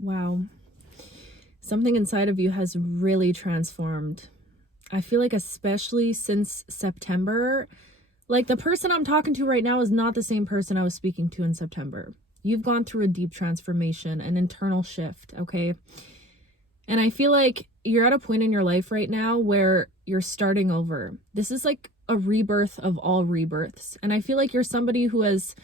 Wow. Something inside of you has really transformed. I feel like especially since September, like the person I'm talking to right now is not the same person I was speaking to in September. You've gone through a deep transformation, an internal shift, okay? And I feel like you're at a point in your life right now where you're starting over. This is like a rebirth of all rebirths. And I feel like you're somebody who has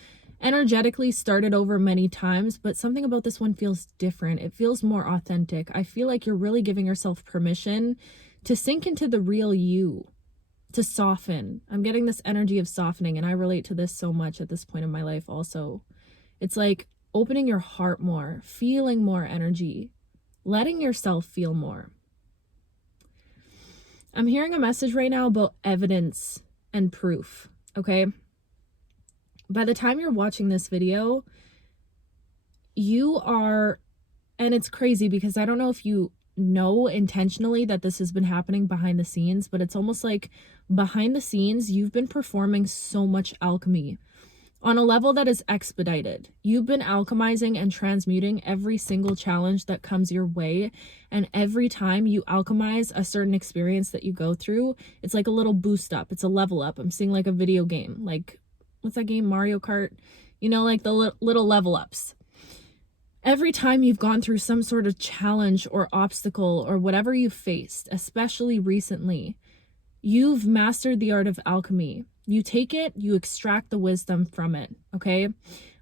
energetically started over many times, but something about this one feels different. It feels more authentic. I feel like you're really giving yourself permission to sink into the real you, to soften. I'm getting this energy of softening, and I relate to this so much at this point in my life also. It's like opening your heart more, feeling more energy, letting yourself feel more. I'm hearing a message right now about evidence and proof, okay? By the time you're watching this video, you are, and it's crazy because I don't know if you know intentionally that this has been happening behind the scenes, but it's almost like behind the scenes, you've been performing so much alchemy on a level that is expedited. You've been alchemizing and transmuting every single challenge that comes your way. And every time you alchemize a certain experience that you go through, it's like a little boost up. It's a level up. I'm seeing like a video game. Like, what's that game? Mario Kart? You know, like the little level ups. Every time you've gone through some sort of challenge or obstacle or whatever you've faced, especially recently, you've mastered the art of alchemy. You take it, you extract the wisdom from it, okay?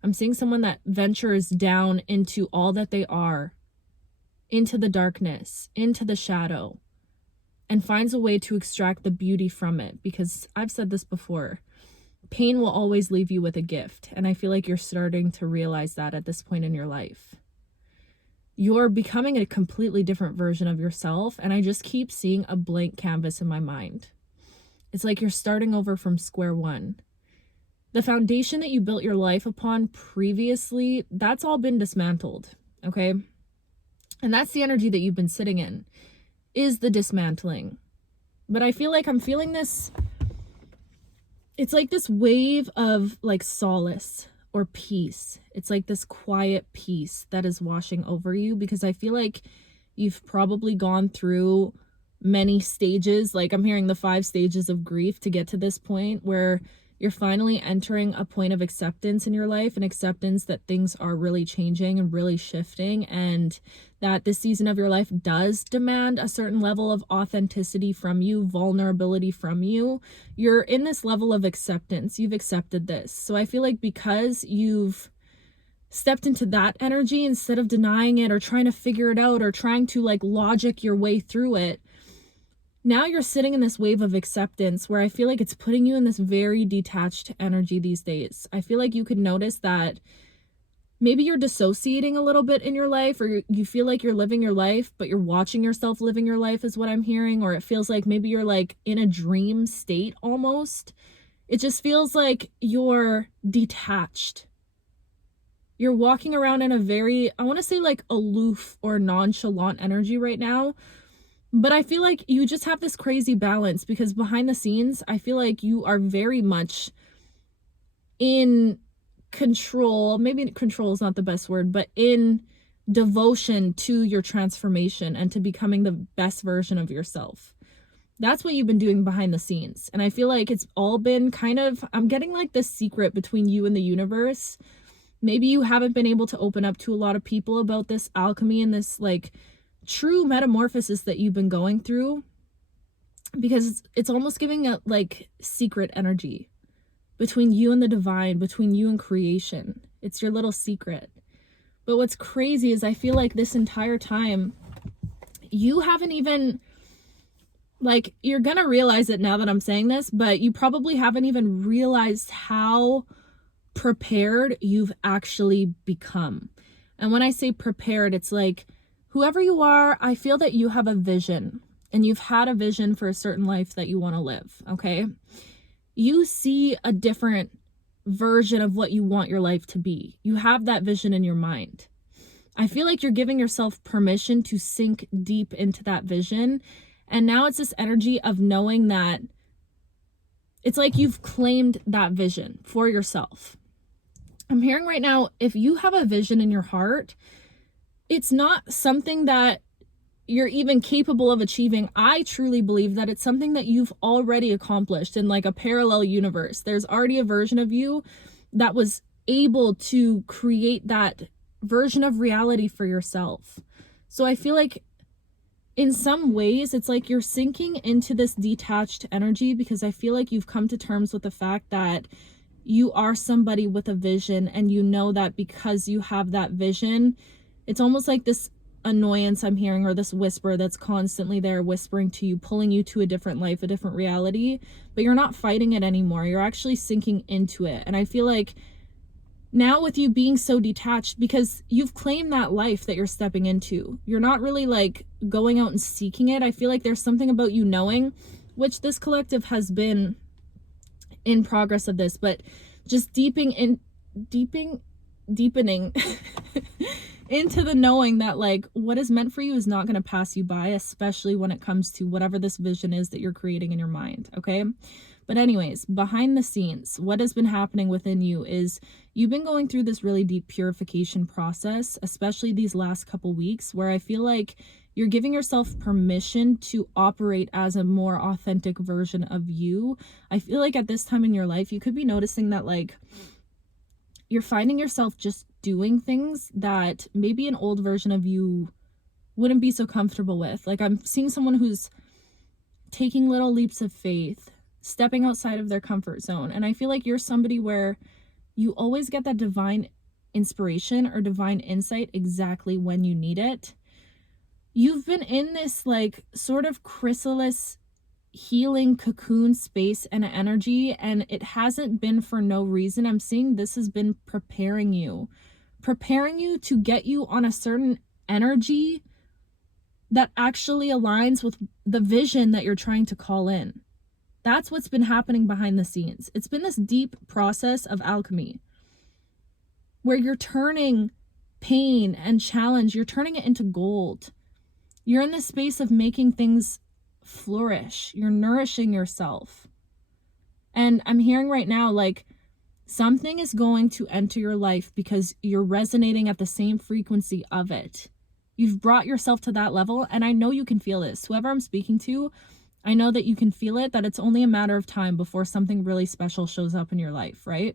I'm seeing someone that ventures down into all that they are, into the darkness, into the shadow, and finds a way to extract the beauty from it. Because I've said this before, pain will always leave you with a gift. And I feel like you're starting to realize that at this point in your life. You're becoming a completely different version of yourself. And I just keep seeing a blank canvas in my mind. It's like you're starting over from square one. The foundation that you built your life upon previously, that's all been dismantled, okay? And that's the energy that you've been sitting in, is the dismantling. But I feel like I'm feeling this, it's like this wave of like solace or peace. It's like this quiet peace that is washing over you, because I feel like you've probably gone through many stages. Like I'm hearing the 5 stages of grief to get to this point where you're finally entering a point of acceptance in your life, and acceptance that things are really changing and really shifting, and that this season of your life does demand a certain level of authenticity from you, vulnerability from you. You're in this level of acceptance. You've accepted this. So I feel like because you've stepped into that energy, instead of denying it or trying to figure it out or trying to like logic your way through it, now you're sitting in this wave of acceptance where I feel like it's putting you in this very detached energy these days. I feel like you could notice that maybe you're dissociating a little bit in your life, or you feel like you're living your life, but you're watching yourself living your life is what I'm hearing. Or it feels like maybe you're like in a dream state almost. It just feels like you're detached. You're walking around in a very, I want to say like aloof or nonchalant energy right now. But I feel like you just have this crazy balance, because behind the scenes, I feel like you are very much in control. Maybe control is not the best word, but in devotion to your transformation and to becoming the best version of yourself. That's what you've been doing behind the scenes. And I feel like it's all been kind of, I'm getting like this secret between you and the universe. Maybe you haven't been able to open up to a lot of people about this alchemy and this like true metamorphosis that you've been going through, because it's almost giving a like secret energy between you and the divine, between you and creation. It's your little secret. But what's crazy is I feel like this entire time you haven't even, like, you're gonna realize it now that I'm saying this, but you probably haven't even realized how prepared you've actually become. And when I say prepared, it's like, whoever you are, I feel that you have a vision, and you've had a vision for a certain life that you want to live, okay? You see a different version of what you want your life to be. You have that vision in your mind. I feel like you're giving yourself permission to sink deep into that vision. And now it's this energy of knowing that it's like you've claimed that vision for yourself. I'm hearing right now, if you have a vision in your heart, it's not something that you're even capable of achieving. I truly believe that it's something that you've already accomplished in like a parallel universe. There's already a version of you that was able to create that version of reality for yourself. So I feel like in some ways it's like you're sinking into this detached energy, because I feel like you've come to terms with the fact that you are somebody with a vision, and you know that because you have that vision, it's almost like this annoyance I'm hearing, or this whisper that's constantly there whispering to you, pulling you to a different life, a different reality, but you're not fighting it anymore. You're actually sinking into it. And I feel like now with you being so detached, because you've claimed that life that you're stepping into, you're not really like going out and seeking it. I feel like there's something about you knowing, which this collective has been in progress of this, but just deepening into the knowing that like what is meant for you is not going to pass you by, especially when it comes to whatever this vision is that you're creating in your mind. Okay. But anyways, behind the scenes, what has been happening within you is you've been going through this really deep purification process, especially these last couple weeks, where I feel like you're giving yourself permission to operate as a more authentic version of you. I feel like at this time in your life, you could be noticing that like you're finding yourself just doing things that maybe an old version of you wouldn't be so comfortable with. Like I'm seeing someone who's taking little leaps of faith, stepping outside of their comfort zone. And I feel like you're somebody where you always get that divine inspiration or divine insight exactly when you need it. You've been in this like sort of chrysalis healing cocoon space and energy, and it hasn't been for no reason. I'm seeing this has been preparing you to get you on a certain energy that actually aligns with the vision that you're trying to call in. That's what's been happening behind the scenes. It's been this deep process of alchemy where you're turning pain and challenge, you're turning it into gold. You're in this space of making things flourish. You're nourishing yourself. And I'm hearing right now, like, something is going to enter your life because you're resonating at the same frequency of it. You've brought yourself to that level, and I know you can feel this. Whoever I'm speaking to, I know that you can feel it, that it's only a matter of time before something really special shows up in your life, right?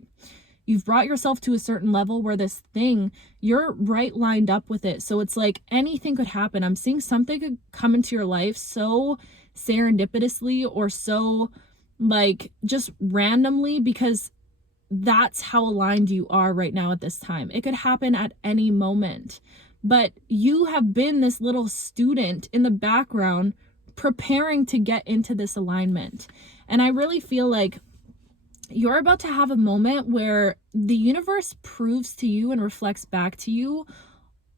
You've brought yourself to a certain level where this thing, you're right lined up with it. So it's like anything could happen. I'm seeing something could come into your life so serendipitously or so like just randomly, because that's how aligned you are right now at this time. It could happen at any moment, but you have been this little student in the background preparing to get into this alignment. And I really feel like you're about to have a moment where the universe proves to you and reflects back to you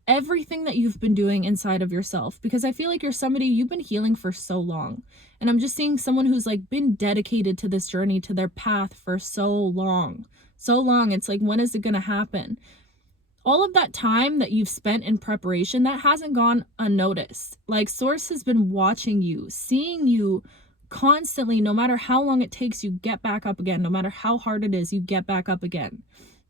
everything that you've been doing inside of yourself, because I feel like you're somebody, you've been healing for so long, and I'm just seeing someone who's like been dedicated to this journey, to their path for so long. It's like, when is it going to happen? All of that time that you've spent in preparation, that hasn't gone unnoticed. Like, source has been watching you, seeing you constantly. No matter how long it takes, you get back up again. No matter how hard it is, you get back up again.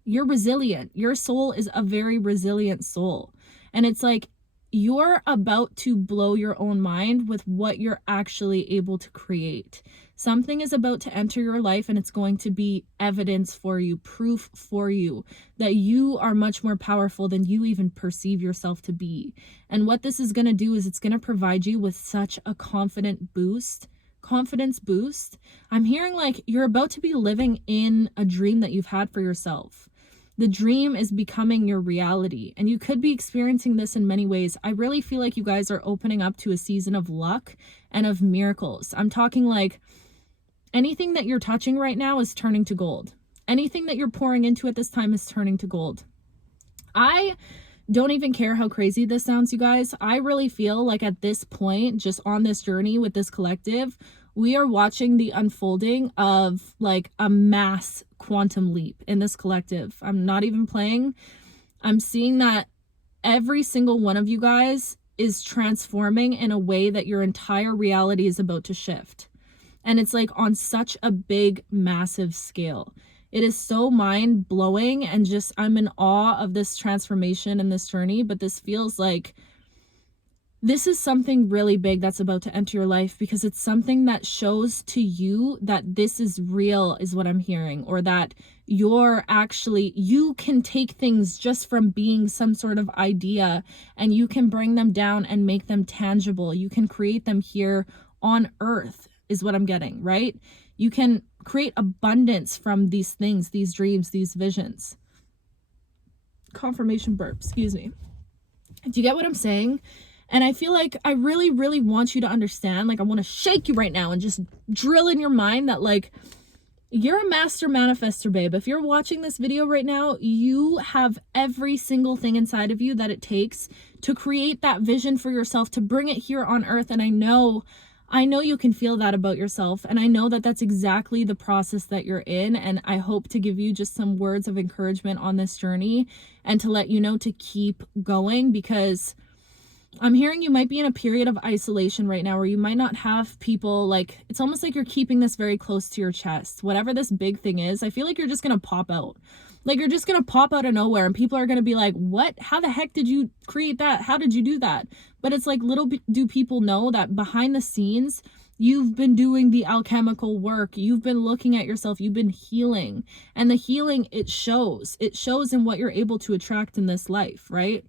You're resilient. Your soul is a very resilient soul. And it's like you're about to blow your own mind with what you're actually able to create. Something is about to enter your life, and it's going to be evidence for you, proof for you that you are much more powerful than you even perceive yourself to be. And what this is going to do is it's going to provide you with such a confidence boost. I'm hearing like you're about to be living in a dream that you've had for yourself. The dream is becoming your reality, and you could be experiencing this in many ways. I really feel like you guys are opening up to a season of luck and of miracles. I'm talking like anything that you're touching right now is turning to gold. Anything that you're pouring into at this time is turning to gold. I don't even care how crazy this sounds, you guys. I really feel like at this point, just on this journey with this collective, we are watching the unfolding of like a mass quantum leap in this collective. I'm not even playing. I'm seeing that every single one of you guys is transforming in a way that your entire reality is about to shift. And it's like on such a big, massive scale. It is so mind blowing, and just I'm in awe of this transformation and this journey. But this feels like this is something really big that's about to enter your life, because it's something that shows to you that this is real, is what I'm hearing, or that you can take things just from being some sort of idea and you can bring them down and make them tangible. You can create them here on earth, is what I'm getting, right? You can create abundance from these things, these dreams, these visions. Confirmation burp, excuse me. Do you get what I'm saying? And I feel like I really, really want you to understand, like I want to shake you right now and just drill in your mind that like, you're a master manifestor, babe. If you're watching this video right now, you have every single thing inside of you that it takes to create that vision for yourself, to bring it here on earth. And I know you can feel that about yourself. And I know that that's exactly the process that you're in. And I hope to give you just some words of encouragement on this journey and to let you know to keep going, because I'm hearing you might be in a period of isolation right now where you might not have people. Like, it's almost like you're keeping this very close to your chest. Whatever this big thing is, I feel like you're just going to pop out. Like, you're just going to pop out of nowhere and people are going to be like, what? How the heck did you create that? How did you do that? But it's like, little do people know that behind the scenes, you've been doing the alchemical work. You've been looking at yourself. You've been healing. And the healing, it shows. It shows in what you're able to attract in this life, right?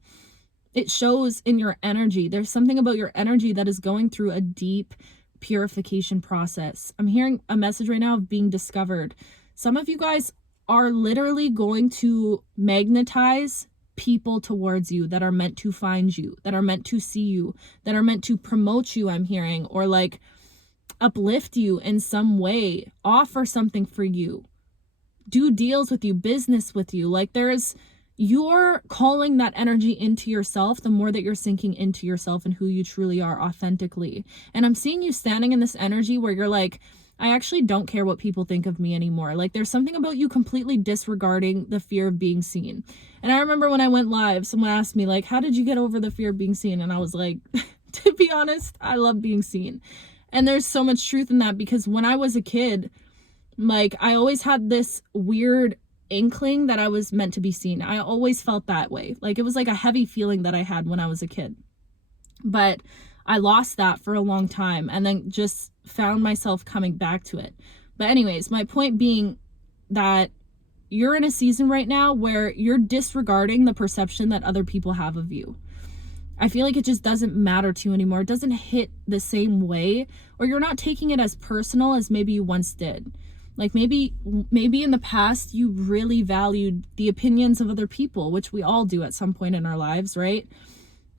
It shows in your energy. There's something about your energy that is going through a deep purification process. I'm hearing a message right now of being discovered. Some of you guys are literally going to magnetize people towards you that are meant to find you, that are meant to see you, that are meant to promote you, I'm hearing, or like uplift you in some way, offer something for you, do deals with you, business with you. Like, you're calling that energy into yourself the more that you're sinking into yourself and who you truly are authentically. And I'm seeing you standing in this energy where you're like, I actually don't care what people think of me anymore. Like, there's something about you completely disregarding the fear of being seen. And I remember when I went live, someone asked me like, how did you get over the fear of being seen? And I was like, to be honest, I love being seen. And there's so much truth in that, because when I was a kid, like, I always had this weird inkling that I was meant to be seen. I always felt that way. Like, it was like a heavy feeling that I had when I was a kid. But I lost that for a long time and then just found myself coming back to it. But anyways, my point being that you're in a season right now where you're disregarding the perception that other people have of you. I feel like it just doesn't matter to you anymore. It doesn't hit the same way, or you're not taking it as personal as maybe you once did. Like, maybe in the past you really valued the opinions of other people, which we all do at some point in our lives, right?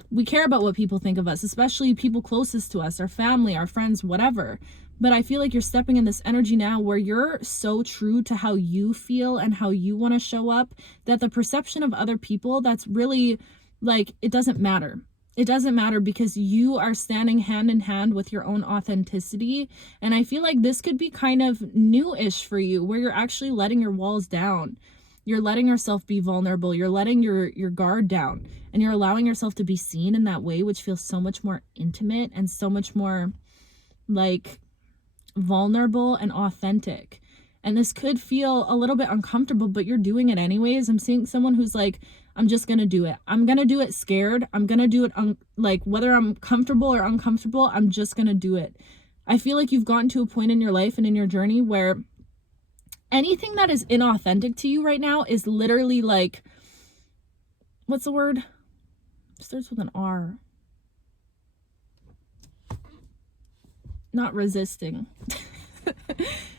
We care about what people think of us, especially people closest to us, our family, our friends, whatever. But I feel like you're stepping in this energy now where you're so true to how you feel and how you want to show up that the perception of other people, that's really like, it doesn't matter. It doesn't matter, because you are standing hand in hand with your own authenticity. And I feel like this could be kind of new-ish for you, where you're actually letting your walls down. You're letting yourself be vulnerable. You're letting your guard down, and you're allowing yourself to be seen in that way, which feels so much more intimate and so much more like vulnerable and authentic. And this could feel a little bit uncomfortable, but you're doing it anyways. I'm seeing someone who's like, I'm just going to do it. I'm going to do it scared. I'm going to do it like, whether I'm comfortable or uncomfortable, I'm just going to do it. I feel like you've gotten to a point in your life and in your journey where anything that is inauthentic to you right now is literally like, what's the word? It starts with an R. Not resisting.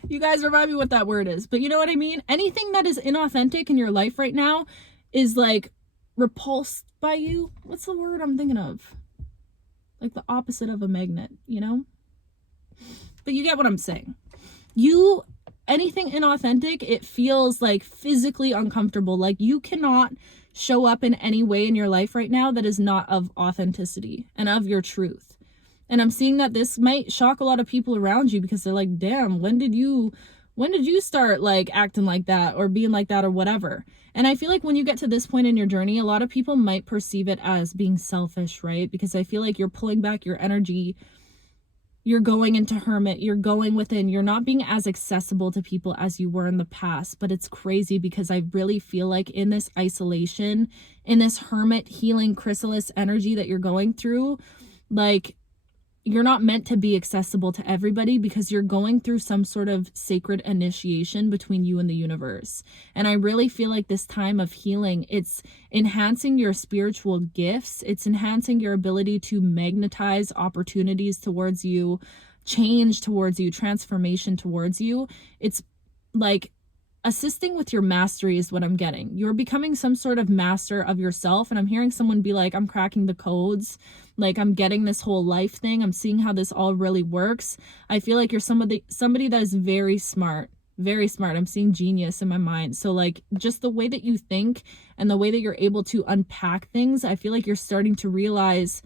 You guys remind me what that word is, but you know what I mean? Anything that is inauthentic in your life right now is like repulsed by you. What's the word I'm thinking of? Like the opposite of a magnet, you know? But you get what I'm saying. Anything inauthentic, it feels like physically uncomfortable. Like, you cannot show up in any way in your life right now that is not of authenticity and of your truth. And I'm seeing that this might shock a lot of people around you, because they're like, damn, when did you start like acting like that or being like that or whatever? And I feel like when you get to this point in your journey, a lot of people might perceive it as being selfish, right? Because I feel like you're pulling back your energy You're going into hermit, you're going within, you're not being as accessible to people as you were in the past. But it's crazy because I really feel like in this isolation, in this hermit healing chrysalis energy that you're going through, like, you're not meant to be accessible to everybody because you're going through some sort of sacred initiation between you and the universe. And I really feel like this time of healing, it's enhancing your spiritual gifts. It's enhancing your ability to magnetize opportunities towards you, change towards you, transformation towards you. It's like assisting with your mastery is what I'm getting. You're becoming some sort of master of yourself. And I'm hearing someone be like, I'm cracking the codes. Like, I'm getting this whole life thing. I'm seeing how this all really works. I feel like you're somebody that is very smart. Very smart. I'm seeing genius in my mind. So like, just the way that you think and the way that you're able to unpack things, I feel like you're starting to realize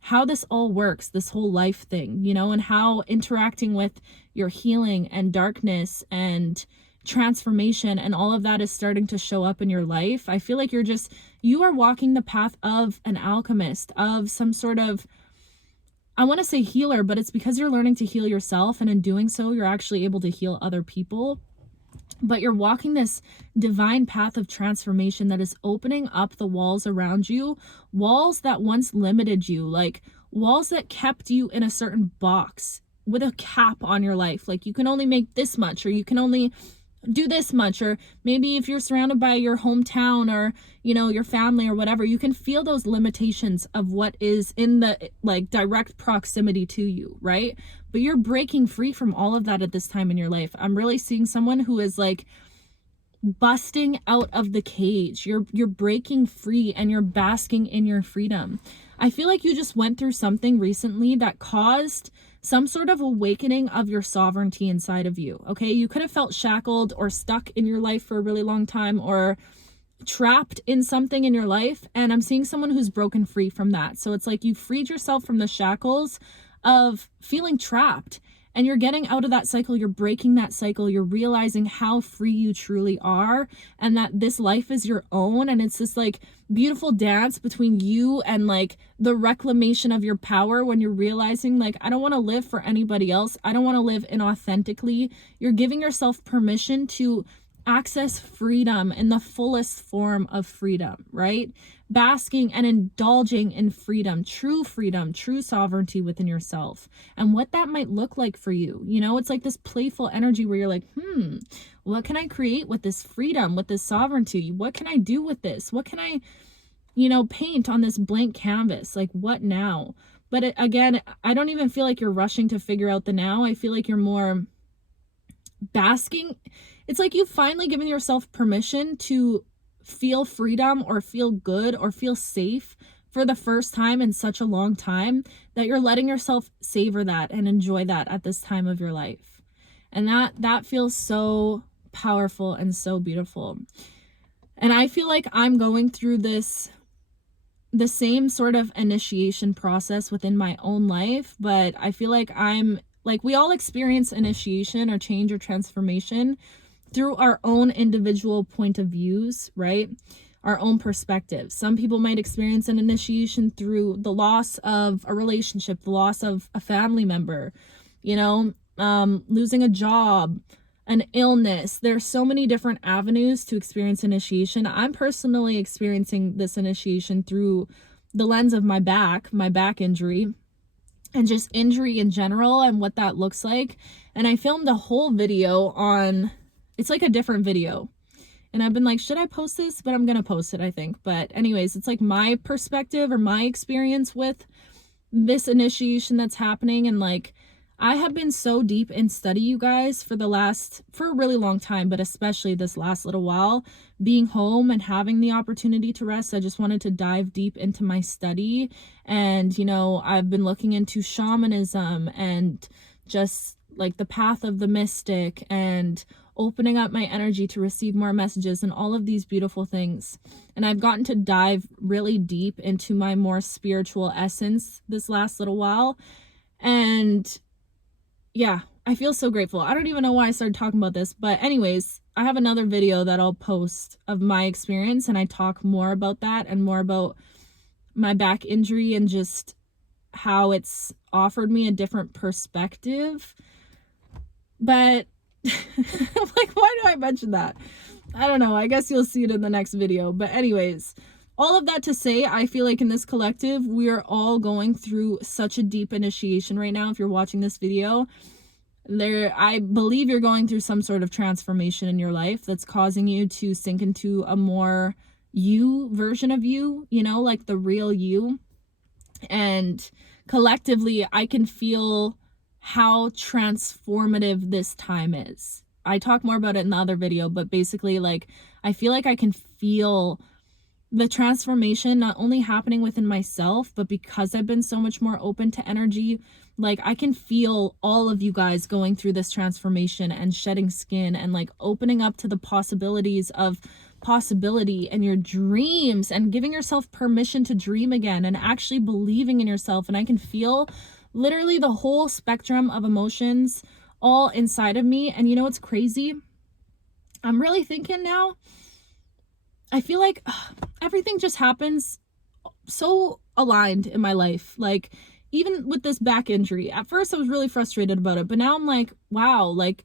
how this all works, this whole life thing, and how interacting with your healing and darkness and transformation and all of that is starting to show up in your life. I feel like you are walking the path of an alchemist, of some sort of, I want to say healer, but it's because you're learning to heal yourself, and in doing so, you're actually able to heal other people. But you're walking this divine path of transformation that is opening up the walls around you, walls that once limited you, like walls that kept you in a certain box with a cap on your life. Like, you can only make this much, or you can only do this much, or maybe if you're surrounded by your hometown or your family or whatever, you can feel those limitations of what is in the like direct proximity to you, right? But you're breaking free from all of that at this time in your life. I'm really seeing someone who is like busting out of the cage. You're breaking free and you're basking in your freedom. I feel like you just went through something recently that caused some sort of awakening of your sovereignty inside of you. Okay, you could have felt shackled or stuck in your life for a really long time, or trapped in something in your life, and I'm seeing someone who's broken free from that. So it's like you freed yourself from the shackles of feeling trapped, and you're getting out of that cycle. You're breaking that cycle. You're realizing how free you truly are, and that this life is your own. And it's this like beautiful dance between you and like the reclamation of your power, when you're realizing like, I don't want to live for anybody else. I don't want to live inauthentically. You're giving yourself permission to access freedom in the fullest form of freedom, right? Basking and indulging in freedom, true sovereignty within yourself, and what that might look like for you. It's like this playful energy where you're like, what can I create with this freedom, with this sovereignty? What can I do with this? What can I, paint on this blank canvas? Like, what now? But again, I don't even feel like you're rushing to figure out the now. I feel like you're more basking. It's like you've finally given yourself permission to feel freedom or feel good or feel safe for the first time in such a long time, that you're letting yourself savor that and enjoy that at this time of your life. And that feels so powerful and so beautiful. And I feel like I'm going through the same sort of initiation process within my own life, but I feel like we all experience initiation or change or transformation through our own individual point of views, right? Our own perspective. Some people might experience an initiation through the loss of a relationship, the loss of a family member, losing a job, an illness. There's so many different avenues to experience initiation. I'm personally experiencing this initiation through the lens of my back injury, and just injury in general and what that looks like. And I filmed a whole video on, it's like a different video. And I've been like, should I post this? But I'm going to post it, I think. But anyways, it's like my perspective or my experience with this initiation that's happening. And like, I have been so deep in study, you guys, for a really long time, but especially this last little while, being home and having the opportunity to rest. I just wanted to dive deep into my study. And, I've been looking into shamanism and just like the path of the mystic and opening up my energy to receive more messages and all of these beautiful things. And I've gotten to dive really deep into my more spiritual essence this last little while. And yeah, I feel so grateful. I don't even know why I started talking about this, but anyways, I have another video that I'll post of my experience, and I talk more about that and more about my back injury and just how it's offered me a different perspective. But like, why do I mention that? I don't know. I guess you'll see it in the next video. But anyways, all of that to say, I feel like in this collective, we are all going through such a deep initiation right now. If you're watching this video, I believe you're going through some sort of transformation in your life that's causing you to sink into a more you version of you, you know, like the real you. And collectively, I can feel how transformative this time is. I talk more about it in the other video, but basically, like, I feel like I can feel the transformation not only happening within myself, but because I've been so much more open to energy, like, I can feel all of you guys going through this transformation and shedding skin and like opening up to the possibilities of possibility and your dreams and giving yourself permission to dream again and actually believing in yourself. And I can feel literally the whole spectrum of emotions all inside of me. And you know what's crazy? I'm really thinking now, I feel like everything just happens so aligned in my life. Like, even with this back injury, at first I was really frustrated about it, but now I'm like, wow, like,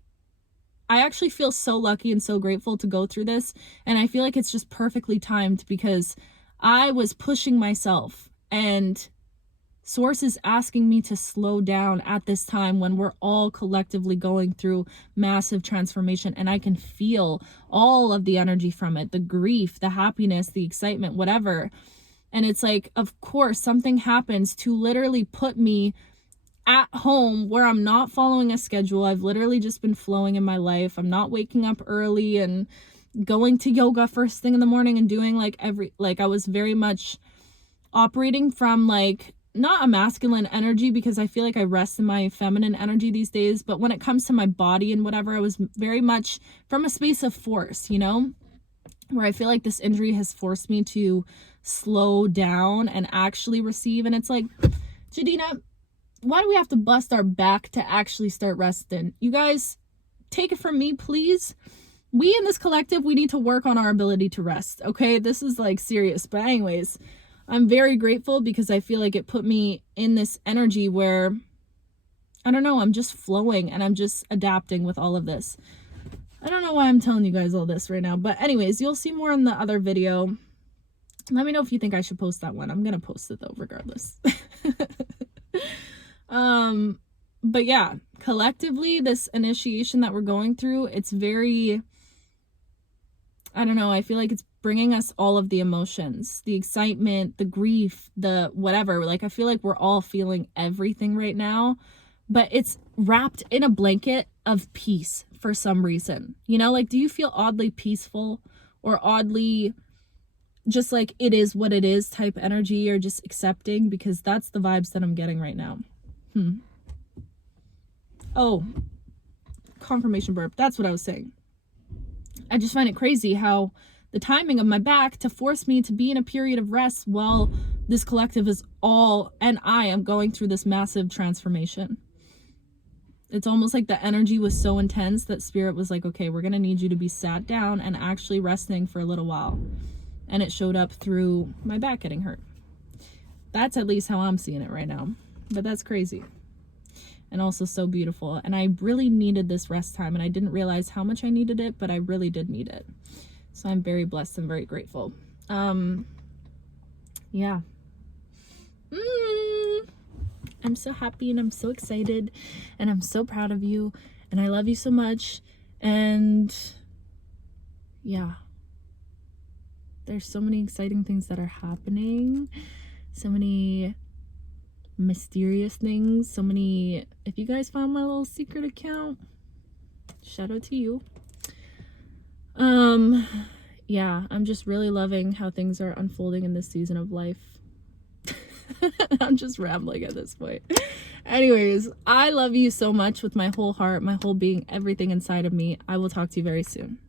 I actually feel so lucky and so grateful to go through this. And I feel like it's just perfectly timed because I was pushing myself and Source is asking me to slow down at this time when we're all collectively going through massive transformation. And I can feel all of the energy from it, the grief, the happiness, the excitement, whatever. And it's like, of course, something happens to literally put me at home where I'm not following a schedule. I've literally just been flowing in my life. I'm not waking up early and going to yoga first thing in the morning and doing like I was very much operating from like, not a masculine energy, because I feel like I rest in my feminine energy these days. But when it comes to my body and whatever, I was very much from a space of force, you know, where I feel like this injury has forced me to slow down and actually receive. And it's like, Jadina, why do we have to bust our back to actually start resting? You guys, take it from me, please. We in this collective, we need to work on our ability to rest. Okay, this is like serious. But anyways, I'm very grateful because I feel like it put me in this energy where, I don't know, I'm just flowing and I'm just adapting with all of this. I don't know why I'm telling you guys all this right now. But anyways, you'll see more in the other video. Let me know if you think I should post that one. I'm going to post it though, regardless. But yeah, collectively, this initiation that we're going through, it's very, I don't know, I feel like it's bringing us all of the emotions, the excitement, the grief, the whatever. Like, I feel like we're all feeling everything right now, but it's wrapped in a blanket of peace for some reason. You know, like, do you feel oddly peaceful or oddly just like it is what it is type energy, or just accepting? Because that's the vibes that I'm getting right now. Oh, confirmation burp. That's what I was saying. I just find it crazy how the timing of my back to force me to be in a period of rest while this collective is all, and I am going through this massive transformation. It's almost like the energy was so intense that Spirit was like, okay, we're going to need you to be sat down and actually resting for a little while. And it showed up through my back getting hurt. That's at least how I'm seeing it right now. But that's crazy. And also so beautiful. And I really needed this rest time, and I didn't realize how much I needed it, but I really did need it. So I'm very blessed and very grateful. Yeah. I'm so happy and I'm so excited and I'm so proud of you and I love you so much. And yeah, there's so many exciting things that are happening, so many mysterious things, so many. If you guys found my little secret account, shout out to you. Yeah, I'm just really loving how things are unfolding in this season of life. I'm just rambling at this point. Anyways, I love you so much with my whole heart, my whole being, everything inside of me. I will talk to you very soon.